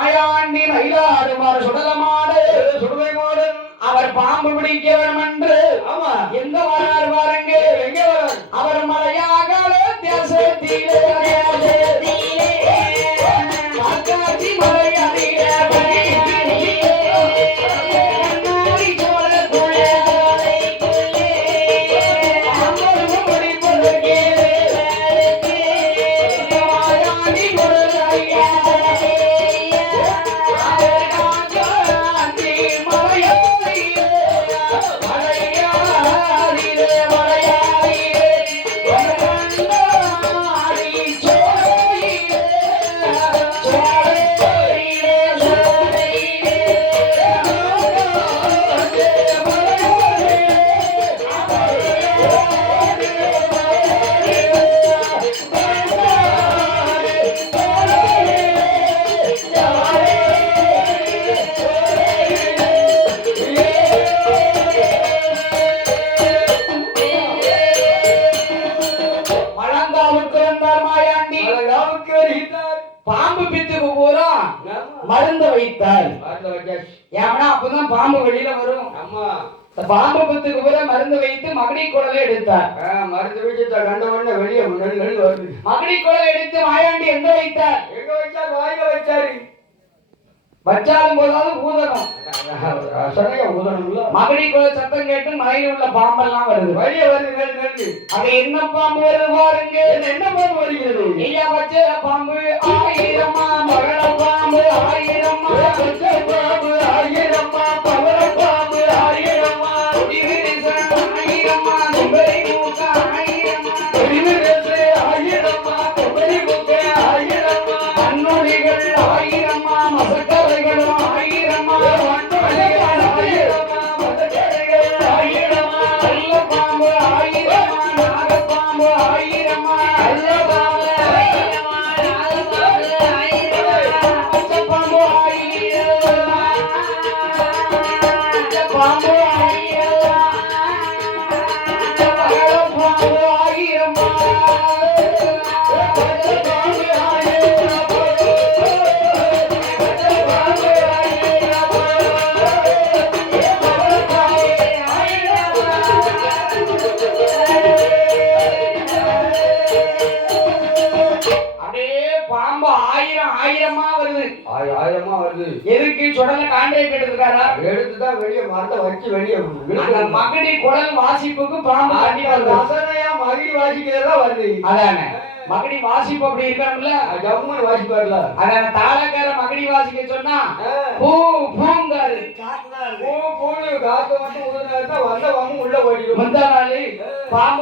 மாயாண்டி மயிலாடுமாறு சுடலமாடு சுடுவை மாடு அவர் பாம்பு பிடிக்க வேண்டும் என்று ஆமா எங்க வராரு பாருங்க எங்க வராரு அவர் மலையாக தேசத்திலே காக்காட்சி மலை அடியிலே பாம்பு பித்துக்கு பூரா மருந்து வைத்தார். ஏன்னா அப்பதான் பாம்பு வெளியில வரும். பாம்பு பித்துக்கு பூரா மருந்து வைத்து மகடி குடலை எடுத்தார். மருந்து வச்சு கண்ட உடனே வெளியே வருது. மகடி குடலை எடுத்து மாயாண்டி எங்க வைத்தார்? எங்க வச்சார்? வாயில வச்சாரு. வச்சாலும் போதாவது ஊதணும். மகடி குடல் சத்தம் கேட்டு மலையில் உள்ள பாம்பெல்லாம் வருது. வெளியே வருது. அது என்ன பாம்பு வருது பாருங்க. என்ன பாம்பு வருகிறது? ஐயா வச்ச பாம்பு ஆயிரமா, மகள பாம்பு ஆயிரமா, பாம்பு ஆயிரமா, பவள பாம்பு ஆயிரமா, ஆயிரமா, கொம்பரி மூக்க ஆயிரமா, ஆயிரமா, கொம்பரி மூக்க ஆயிரமா, கண்ணொழிகள் ஆயிரமா, மசக்கரைகள் ஆயிரமா, வண்டொழிகள் ஆயிரமா, மசக்கரைகள் ஆயிரமா, நல்ல பாம்பு ஆயிரமா, நாகப்பாம்பு ஆயிரமா, நல்ல பாம்பு ஆயிரமா, நாகப்பாம்பு ஆயிரமா, பச்சைப்பாம்பு ஆயிரமா, பாம்பு ஆயிரமா, பாம்பு ஆயிரமா, ஆயிரமா வருது. ஆயிரமா வருது. எதுக்கு சுடல கான்ட்ராக்ட் எடுத்துட்டாரா? எடுத்துதான் வெளியே மரத்தை வச்சு வெளியே அந்த மகடி குடல் வாசிப்புக்கு பாம்பு கட்டி வருது. வசனையா மகடி வாசிக்கிறதா வருது. அதானே மகடி வாசிப்பு அப்படி இருக்கணும்ல, ஜம்முன்னு வாசிப்பார்ல. அதான தாளக்கார மகடி வாசிக்க சொன்னா பூ பூங்காரு பூ பூ காத்து மட்டும் உள்ள வந்த பாம்பு உள்ள ஓடிடும். முந்தா நாள் பாம்பு